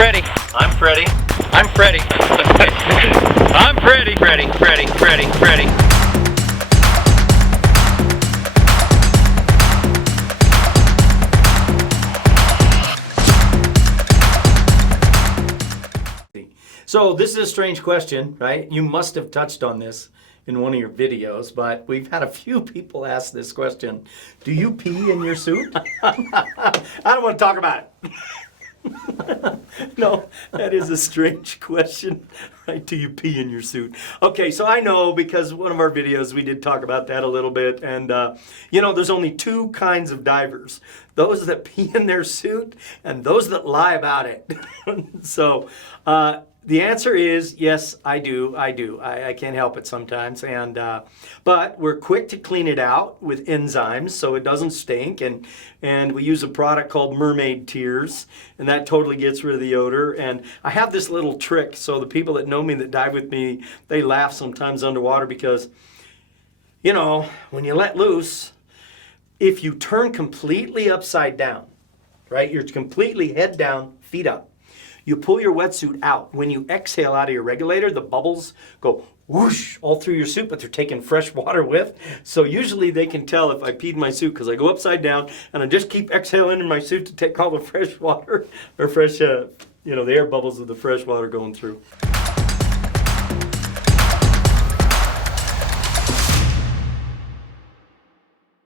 Freddy. I'm Freddy. I'm Freddy. I'm Freddy. Freddy. So this is a strange question, right? You must have touched on this in one of your videos, but we've had a few people ask this question. Do you pee in your suit? I don't want to talk about it. No, that is a strange question, right? Do you pee in your suit? Okay, so I know because one of our videos we did talk about that a little bit, and you know, there's only two kinds of divers: those that pee in their suit and those that lie about it. So the answer is yes, I do. I can't help it sometimes, and but we're quick to clean it out with enzymes so it doesn't stink, and we use a product called mermaid tears, and that totally gets rid of the odor. And I have this little trick, so the people that know me that dive with me, they laugh sometimes underwater because, you know, when you let loose, if you turn completely upside down, right, you're completely head down, feet up. You pull your wetsuit out. When you exhale out of your regulator, the bubbles go whoosh all through your suit, but they're taking fresh water with. So usually they can tell if I peed in my suit because I go upside down and I just keep exhaling in my suit to take all the fresh water or fresh, you know, the air bubbles of the fresh water going through.